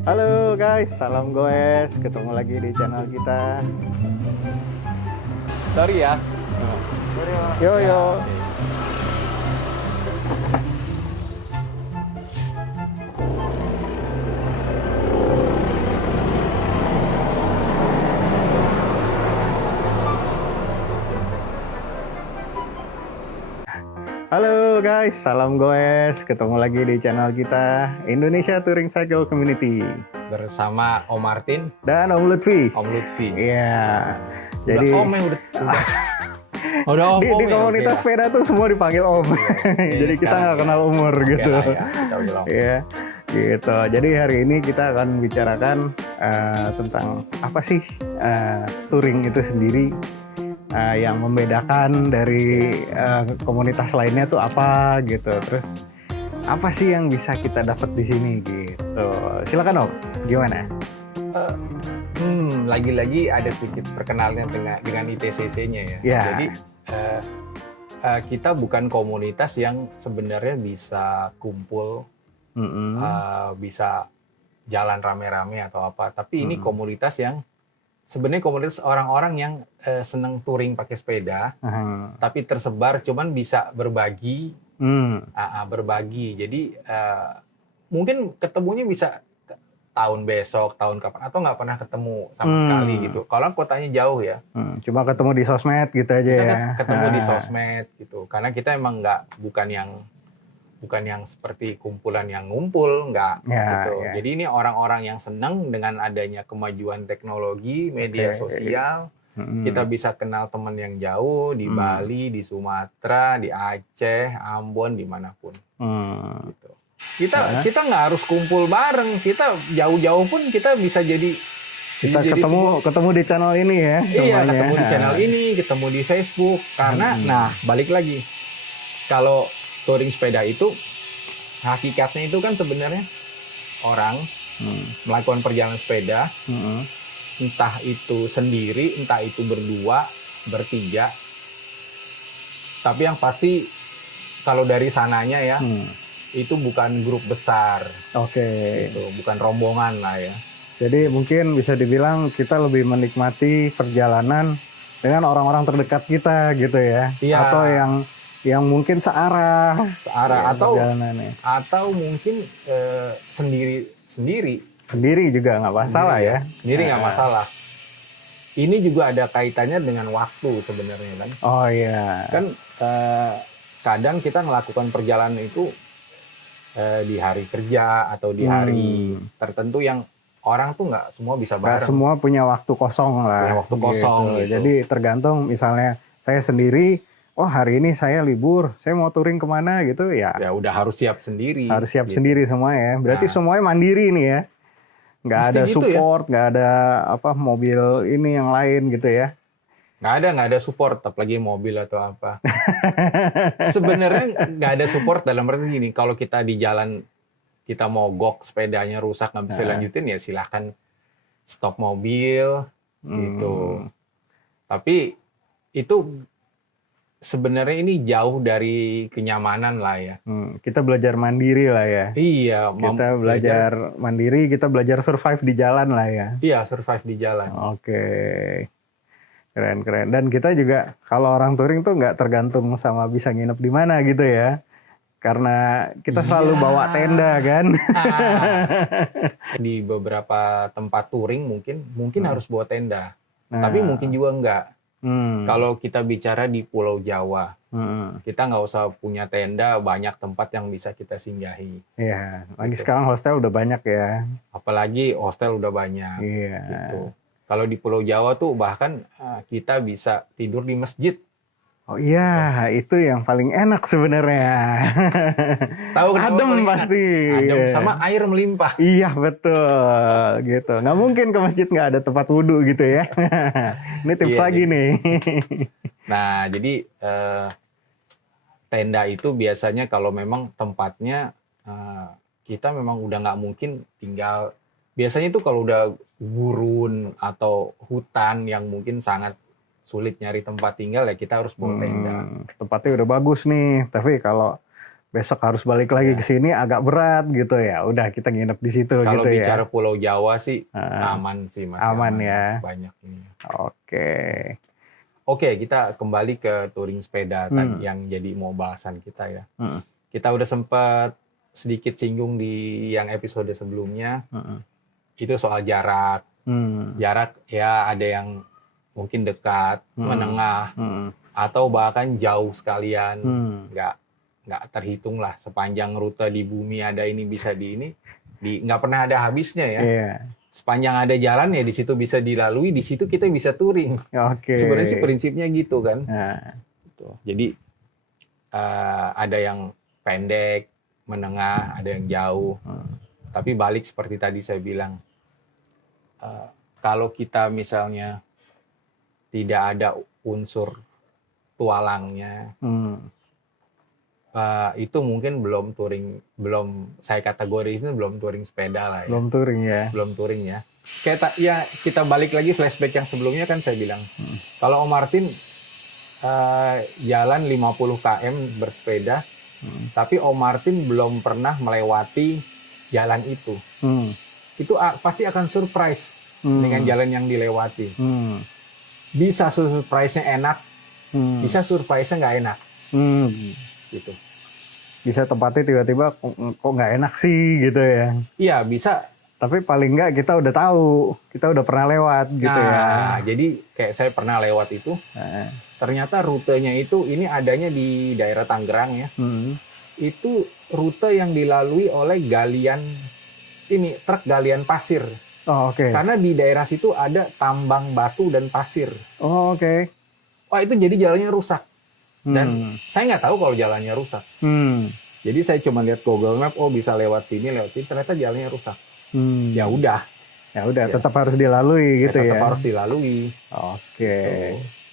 Halo guys, salam goes. Ketemu lagi di channel kita. Sorry ya. Yo Ya, yo. oke. Halo guys, salam goes. Ketemu lagi di channel kita Indonesia Touring Cycle Community Bersama Om Martin, dan Om Lutfi. Om Lutfi. Iya. Udah Jadi Om ya udah Om, di Om ya, komunitas oke lah. sepeda tuh semua dipanggil Om. Jadi kita sekarang nggak ya. kenal umur Oke gitu. lah ya, kita bilang. Iya. Gitu. Jadi hari ini kita akan bicarakan tentang apa sih touring itu sendiri. Yang membedakan dari komunitas lainnya tuh apa gitu, terus apa sih yang bisa kita dapat di sini gitu. Silakan Om, gimana? Lagi-lagi ada sedikit perkenalan dengan ITCC-nya ya. Ya. Jadi kita bukan komunitas yang sebenarnya bisa kumpul, bisa jalan rame-rame atau apa. Tapi ini komunitas yang sebenarnya komunitas orang-orang yang senang touring pakai sepeda, tapi tersebar, cuman bisa berbagi, berbagi. Jadi mungkin ketemunya bisa tahun besok, tahun kapan, atau nggak pernah ketemu sama sekali gitu. Kalau kotanya jauh ya, Cuma ketemu di sosmed gitu aja bisa ya. ketemu di sosmed gitu. Karena kita emang bukan yang seperti kumpulan yang ngumpul, nggak Ya, gitu. ya. Jadi ini orang-orang yang senang dengan adanya kemajuan teknologi, media sosial. Kita bisa kenal teman yang jauh di Bali, di Sumatera, di Aceh, Ambon, dimanapun. Gitu. Kita nggak harus kumpul bareng. Kita jauh-jauh pun kita bisa jadi Kita ketemu di channel ini ya. Iya, semuanya. ketemu di channel ini, ketemu di Facebook. Karena, nah, balik lagi. Kalau touring sepeda itu, hakikatnya itu kan sebenarnya orang melakukan perjalanan sepeda, entah itu sendiri, entah itu berdua, bertiga. Tapi yang pasti, kalau dari sananya ya, itu bukan grup besar. Oke. Gitu, bukan rombongan lah ya. Jadi mungkin bisa dibilang kita lebih menikmati perjalanan dengan orang-orang terdekat kita gitu ya. Iya. Atau yang mungkin searah ya, atau mungkin sendiri juga nggak masalah ya. Sendiri nggak masalah. Ini juga ada kaitannya dengan waktu sebenarnya kan. Oh iya. Kan kadang kita melakukan perjalanan itu di hari kerja atau di hari tertentu yang orang tuh nggak semua bisa bareng. Nggak semua punya waktu kosong lah. Punya waktu kosong gitu. Jadi tergantung misalnya saya sendiri, oh hari ini saya libur, saya mau touring kemana gitu ya. Ya udah harus siap sendiri. Harus siap sendiri semua ya. Berarti semuanya mandiri nih ya. Nggak ada gitu support, nggak ada apa mobil ini yang lain gitu ya. Nggak ada support, apalagi mobil atau apa. Sebenarnya nggak ada support dalam arti gini, kalau kita di jalan, kita mogok, sepedanya rusak, nggak bisa lanjutin, ya silahkan stop mobil, gitu. Tapi itu sebenarnya ini jauh dari kenyamanan lah ya. Kita belajar mandiri lah ya. Iya. Kita belajar mandiri, kita belajar survive di jalan lah ya. Iya, survive di jalan. Oke. Keren. Dan kita juga kalau orang touring tuh nggak tergantung sama bisa nginep di mana gitu ya. Karena kita selalu bawa tenda kan. Di beberapa tempat touring mungkin harus bawa tenda. Tapi mungkin juga enggak. Kalau kita bicara di Pulau Jawa, kita nggak usah punya tenda, banyak tempat yang bisa kita singgahi. Iya, lagi sekarang hostel udah banyak ya. Apalagi hostel udah banyak. Iya. Gitu. Kalau di Pulau Jawa tuh bahkan kita bisa tidur di masjid. Oh iya, itu yang paling enak sebenarnya. Tahu kenapa adem paling enak? pasti. Adem sama air melimpah. Iya betul, gitu. Nggak mungkin ke masjid nggak ada tempat wudhu gitu ya. Ini tips lagi nih. Nah, jadi tenda itu biasanya kalau memang tempatnya kita memang udah nggak mungkin tinggal. Biasanya itu kalau udah gurun atau hutan yang mungkin sangat sulit nyari tempat tinggal, ya kita harus bawa tenda. Tempatnya udah bagus nih, tapi kalau besok harus balik lagi Ya. ke sini agak berat gitu ya. Udah kita nginep di situ Kalau gitu ya. bicara Pulau Jawa sih Heeh. aman sih, masih Aman ya. banyak ini. Oke. Oke, kita kembali ke touring sepeda tadi yang jadi mau bahasan kita ya. Kita udah sempat sedikit singgung di yang episode sebelumnya. Itu soal jarak. Jarak ya ada yang mungkin dekat, menengah, atau bahkan jauh sekalian. Nggak terhitung lah sepanjang rute di bumi ada ini bisa di ini. Nggak pernah ada habisnya ya. Iya. Sepanjang ada jalan ya di situ bisa dilalui, di situ kita bisa touring. Oke. Sebenarnya sih prinsipnya gitu kan. Nah. Jadi ada yang pendek, menengah, ada yang jauh. Tapi balik seperti tadi saya bilang, kalau kita misalnya tidak ada unsur tualangnya, itu mungkin belum touring, saya kategorisnya belum touring sepeda lah ya. Belum touring ya. Belum touring ya. Kayak ya kita balik lagi flashback yang sebelumnya kan saya bilang, kalau Om Martin jalan 50 km bersepeda, tapi Om Martin belum pernah melewati jalan itu. Itu pasti akan surprise dengan jalan yang dilewati. Bisa surprise-nya enak, bisa surprise-nya nggak enak. Gitu. Bisa tempatnya tiba-tiba kok nggak enak sih gitu ya. Iya, bisa. Tapi paling nggak kita udah tahu, kita udah pernah lewat gitu ya. Nah, jadi kayak saya pernah lewat itu. Ternyata rutenya itu ini adanya di daerah Tangerang ya. Itu rute yang dilalui oleh truk galian pasir. Oh, oke. Karena di daerah situ ada tambang batu dan pasir. Oh, oke. Wah, itu jadi jalannya rusak. Dan saya nggak tahu kalau jalannya rusak. Jadi saya cuma lihat Google Map, oh bisa lewat sini, ternyata jalannya rusak. Ya udah. Ya udah, tetap harus dilalui gitu ya. Tetap harus dilalui. Oke.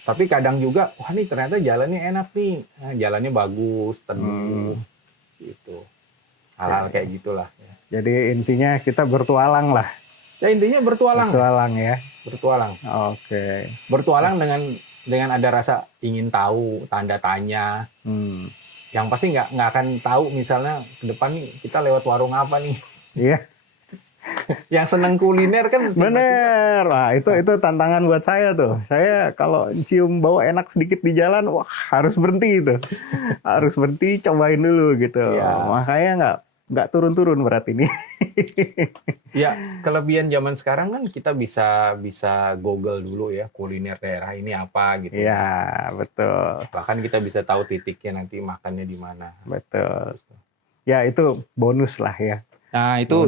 Tapi kadang juga, wah nih ternyata jalannya enak nih. Nah, jalannya bagus, teduh. Gitu. Hal-hal kayak gitulah. Jadi intinya kita bertualang lah. Ya intinya bertualang. Bertualang ya. Bertualang. Oke. Bertualang dengan ada rasa ingin tahu, tanda tanya. Yang pasti nggak akan tahu misalnya ke depan nih kita lewat warung apa nih. Iya. Yang seneng kuliner kan. Bener. Nah, itu tantangan buat saya tuh. Saya kalau cium bau enak sedikit di jalan, wah harus berhenti itu. Harus berhenti, cobain dulu gitu. Ya. Makanya nggak turun-turun berat ini. Ya, kelebihan zaman sekarang kan kita bisa Google dulu ya kuliner daerah ini apa gitu. Iya, betul. Bahkan kita bisa tahu titiknya nanti makannya di mana. Betul. Ya itu bonus lah ya. Nah, itu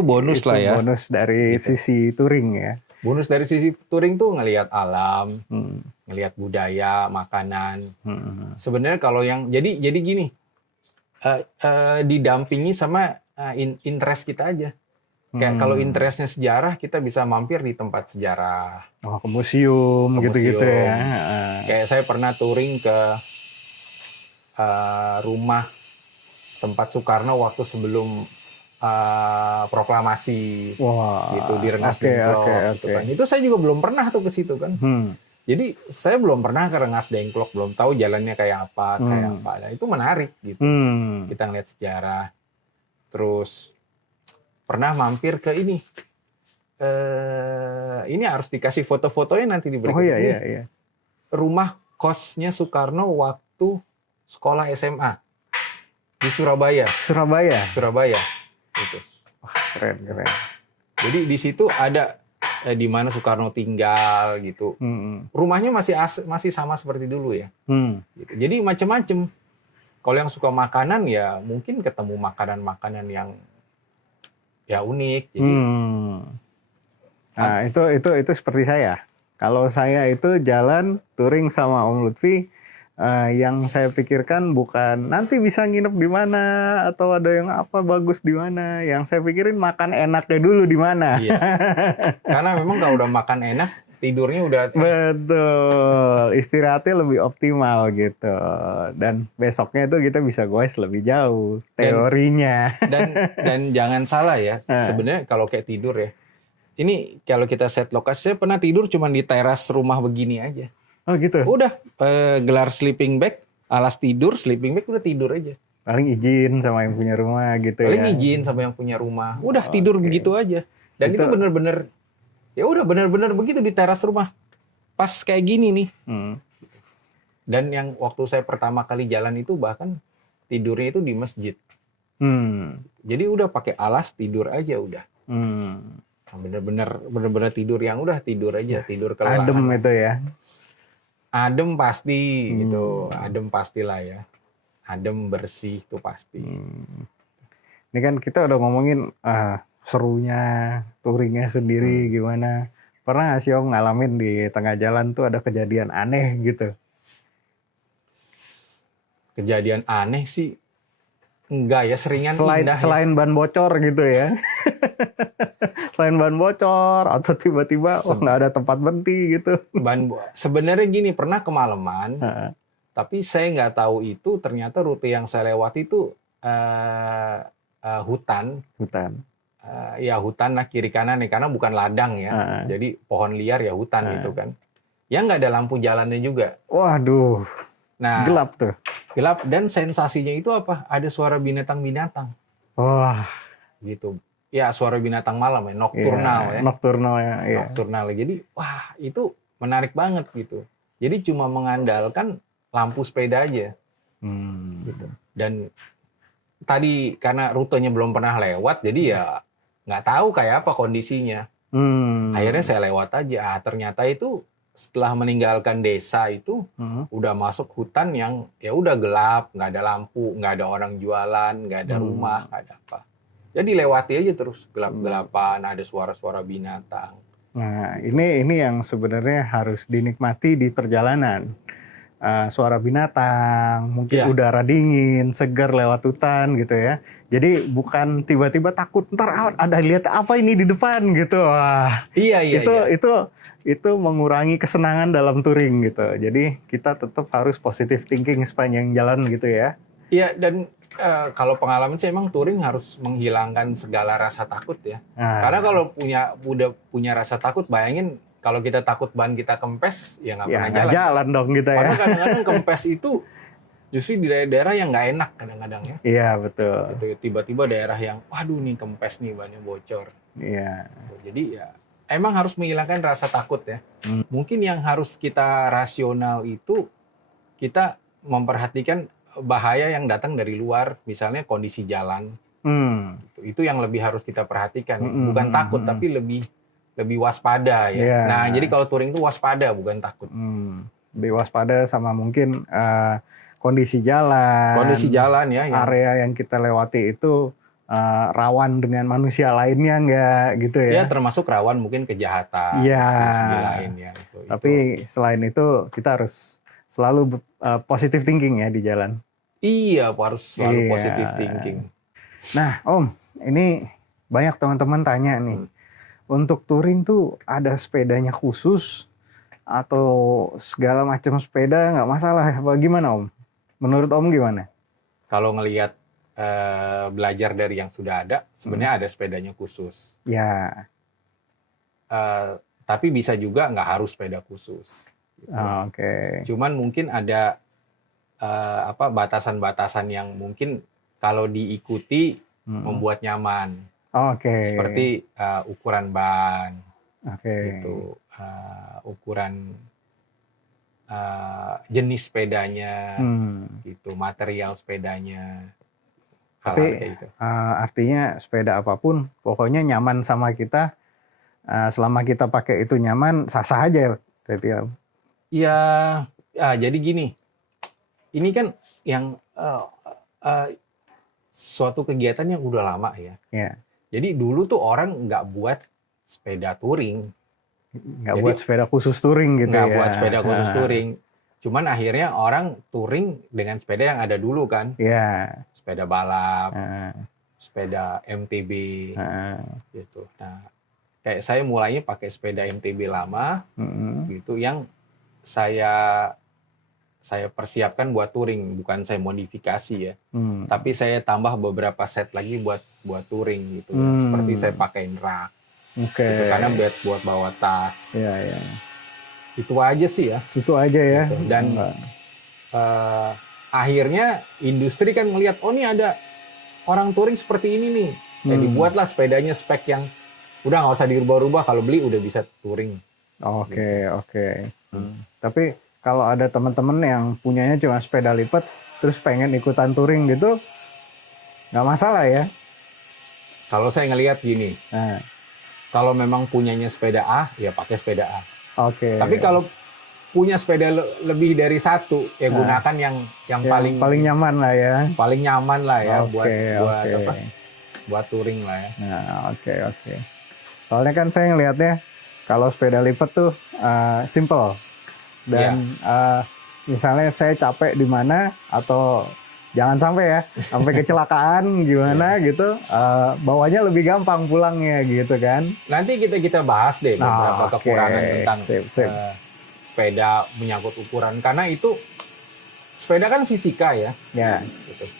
bonus lah ya. Bonus dari sisi touring ya. Bonus dari sisi touring tuh ngelihat alam, ngelihat budaya, makanan. Sebenarnya kalau yang jadi gini. Didampingi sama interest kita aja. Kayak kalau interestnya sejarah, kita bisa mampir di tempat sejarah. Oh, ke museum gitu-gitu ya. Kayak saya pernah touring ke rumah tempat Soekarno waktu sebelum proklamasi. Wah, gitu di Rengas Dengklok. Gitu kan. Itu saya juga belum pernah tuh ke situ kan. Jadi saya belum pernah ke Rengas Dengklok, belum tahu jalannya kayak apa. Nah, itu menarik gitu. Kita ngeliat sejarah. Terus pernah mampir ke ini. Ini harus dikasih foto-fotonya nanti di berikutnya. Oh iya. Rumah kosnya Soekarno waktu sekolah SMA di Surabaya. Surabaya. Gitu. Wah, keren. Jadi di situ ada di mana Soekarno tinggal gitu. Rumahnya masih sama seperti dulu ya. Gitu. Jadi macam-macam. Kalau yang suka makanan ya mungkin ketemu makanan-makanan yang ya unik. Jadi nah, itu seperti saya. Kalau saya itu jalan touring sama Om Lutfi, yang saya pikirkan bukan nanti bisa nginep di mana atau ada yang apa bagus di mana. Yang saya pikirin makan enaknya dulu di mana. Iya. Karena memang kalau udah makan enak, tidurnya udah betul, istirahatnya lebih optimal gitu. Dan besoknya itu kita bisa goes lebih jauh teorinya. Dan jangan salah ya, sebenarnya kalau kayak tidur ya. Ini kalau kita set lokasi, saya pernah tidur cuma di teras rumah begini aja. Oh gitu. Udah gelar sleeping bag, alas tidur, sleeping bag udah tidur aja. Paling izin sama yang punya rumah gitu Paling ya. izin sama yang punya rumah. Udah tidur Oke. begitu aja. Dan itu bener-bener, ya udah bener-bener begitu di teras rumah. Pas kayak gini nih. Dan yang waktu saya pertama kali jalan itu bahkan tidurnya itu di masjid. Jadi udah pakai alas tidur aja udah. Nah, bener-bener tidur yang udah tidur aja, tidur kelelahan. Adem itu ya. Adem pasti gitu, adem pastilah ya. Adem bersih itu pasti. Ini kan kita udah ngomongin serunya, touringnya sendiri gimana. Pernah nggak sih Om ngalamin di tengah jalan tuh ada kejadian aneh gitu? Kejadian aneh sih enggak ya, seringan indah selain ban bocor gitu ya. Selain ban bocor atau tiba-tiba nggak ada tempat berhenti gitu. Sebenarnya gini, pernah kemalaman, tapi saya nggak tahu itu ternyata rute yang saya lewati itu hutan. Ya hutan lah kiri kanan nih, karena bukan ladang ya. Jadi pohon liar ya hutan gitu kan. Ya nggak ada lampu jalannya juga. Waduh. Nah, gelap tuh. Gelap, dan sensasinya itu apa? Ada suara binatang-binatang. Wah. Gitu. Ya suara binatang malam ya, nokturnal ya. Nokturnal ya. Nokturnal. Jadi wah itu menarik banget gitu. Jadi cuma mengandalkan lampu sepeda aja. Gitu. Dan tadi karena rutenya belum pernah lewat, jadi ya nggak tahu kayak apa kondisinya. Akhirnya saya lewat aja. Ternyata itu setelah meninggalkan desa itu udah masuk hutan yang ya udah gelap, nggak ada lampu, nggak ada orang jualan, nggak ada rumah, nggak ada apa. Jadi lewati aja terus gelap-gelapan, ada suara-suara binatang. Nah ini yang sebenarnya harus dinikmati di perjalanan. Suara binatang, mungkin udara dingin, segar lewat hutan gitu ya. Jadi bukan tiba-tiba takut ntar ada lihat apa ini di depan gitu. Wah. Itu mengurangi kesenangan dalam touring gitu. Jadi kita tetap harus positive thinking sepanjang jalan gitu ya. Iya, dan kalau pengalaman sih emang touring harus menghilangkan segala rasa takut ya. Karena kalau udah punya rasa takut, bayangin kalau kita takut ban kita kempes, ya nggak pernah jalan. Jalan dong kita ya. Karena kadang-kadang kempes itu justru di daerah-daerah yang nggak enak kadang-kadang ya. Iya, betul. Gitu, tiba-tiba daerah yang, waduh nih kempes nih, bannya bocor. Iya. Jadi ya emang harus menghilangkan rasa takut ya. Mungkin yang harus kita rasional itu, kita memperhatikan bahaya yang datang dari luar, misalnya kondisi jalan. Itu yang lebih harus kita perhatikan. Bukan takut, tapi lebih waspada ya. Nah, jadi kalau touring itu waspada, bukan takut. Lebih waspada sama mungkin kondisi jalan. Kondisi jalan ya. Area yang kita lewati itu rawan dengan manusia lainnya nggak gitu ya? Ya, termasuk rawan mungkin kejahatan. Iya. Di segi lain ya. Tapi selain itu kita harus selalu positive thinking ya di jalan. Iya, harus selalu positive thinking. Nah, Om, ini banyak teman-teman tanya nih. Untuk touring tuh ada sepedanya khusus atau segala macam sepeda nggak masalah? Bagaimana Om? Menurut Om gimana? Kalau ngelihat belajar dari yang sudah ada, sebenarnya ada sepedanya khusus. Ya. Tapi bisa juga nggak harus sepeda khusus. Gitu. Oke. Cuman mungkin ada batasan-batasan yang mungkin kalau diikuti membuat nyaman. Seperti ukuran ban, gitu, ukuran jenis sepedanya, gitu, material sepedanya. Tapi artinya sepeda apapun, pokoknya nyaman sama kita. Selama kita pakai itu nyaman, sah-sah aja, berarti ya. Iya, jadi gini, ini kan yang suatu kegiatan yang udah lama ya. Jadi dulu tuh orang nggak buat sepeda touring. Nggak buat sepeda khusus touring gitu ya. Nggak buat sepeda khusus touring. Cuman akhirnya orang touring dengan sepeda yang ada dulu kan. Iya. Sepeda balap, sepeda MTB, gitu. Nah, kayak saya mulainya pakai sepeda MTB lama, gitu, yang saya persiapkan buat touring, bukan saya modifikasi ya. Tapi saya tambah beberapa set lagi buat touring gitu. Seperti saya pakein rak. Gitu, karena buat bawa tas. Iya. Itu aja sih ya. Itu aja ya. Gitu. Dan akhirnya industri kan ngelihat, oh ini ada orang touring seperti ini nih. Jadi buatlah sepedanya spek yang udah nggak usah dirubah-rubah, kalau beli udah bisa touring. Oke. Tapi kalau ada teman-teman yang punyanya cuma sepeda lipat, terus pengen ikutan touring gitu, nggak masalah ya? Kalau saya ngelihat gini, Nah, kalau memang punyanya sepeda A, ya pakai sepeda A. oke. Tapi kalau punya sepeda lebih dari satu, ya gunakan yang paling nyaman lah ya. paling nyaman lah ya Oke. buat touring lah ya. Nah, oke. Soalnya kan saya ngelihatnya kalau sepeda lipat tuh simple dan misalnya saya capek di mana atau jangan sampai ya sampai kecelakaan gimana gitu, bawanya lebih gampang pulangnya gitu kan. Nanti kita bahas deh beberapa kekurangan tentang sip. sepeda menyangkut ukuran, karena itu sepeda kan fisika ya. Ya. Gitu.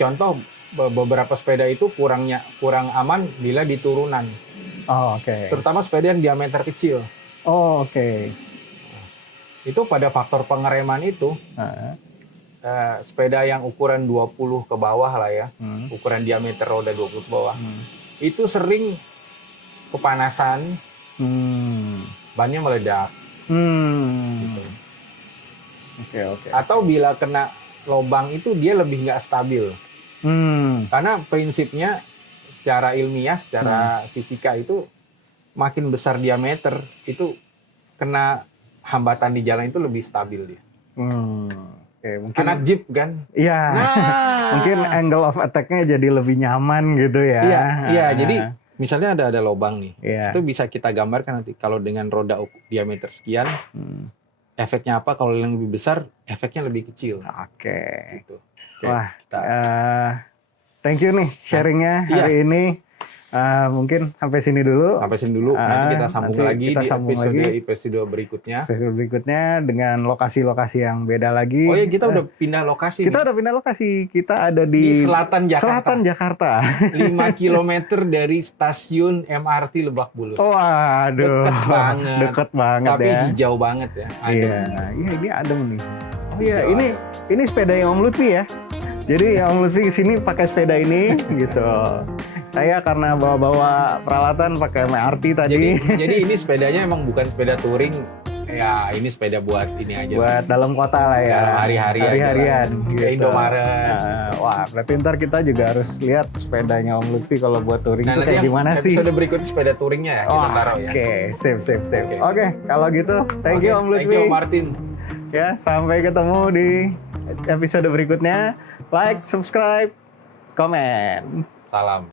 Contoh beberapa sepeda itu kurang aman bila di turunan. Oh, oke. Terutama sepeda yang diameter kecil. Oh, oke. Itu pada faktor pengereman itu, sepeda yang ukuran 20 ke bawah lah ya, ukuran diameter roda 20 ke bawah, itu sering kepanasan, bannya meledak. Gitu. Oke. Atau bila kena lubang itu dia lebih nggak stabil. Karena prinsipnya secara ilmiah, secara fisika itu makin besar diameter itu kena hambatan di jalan itu lebih stabil dia. Oke, mungkin Anak jeep kan? Iya. Nah. Mungkin angle of attack-nya jadi lebih nyaman gitu ya. Iya. Jadi misalnya ada lubang nih, Iya. itu bisa kita gambarkan nanti. Kalau dengan roda diameter sekian, efeknya apa? Kalau yang lebih besar, efeknya lebih kecil. Oke. Gitu. Wah, thank you nih sharingnya hari ini. Mungkin sampai sini dulu. Sampai sini dulu. Nanti kita sambung lagi di episode berikutnya. Episode berikutnya dengan lokasi-lokasi yang beda lagi. Oh ya, kita udah pindah lokasi. Kita udah pindah lokasi. Kita ada di selatan Jakarta. Selatan Jakarta. 5 km dari stasiun MRT Lebak Bulus. Waduh. Deket banget tapi ya. hijau banget ya. Iya, ini adem nih. Oh iya, ini sepeda yang Om Lutfi ya. Jadi Om Lutfi kesini pakai sepeda ini gitu. Saya karena bawa-bawa peralatan pakai MRT tadi. Jadi ini sepedanya emang bukan sepeda touring. Ya ini sepeda buat ini aja. Buat dalam kota lah ya. Hari-harian. Gitu. Indomaret. Wah, berarti ntar kita juga harus lihat sepedanya Om Lutfi kalau buat touring itu kayak gimana sih. Episode berikut sepeda touringnya ya, kita taruh ya. Oke, sip. Oke, kalau gitu thank you Om Lutfi. Thank you Martin. Ya, sampai ketemu di episode berikutnya. Like, subscribe, komen. Salam.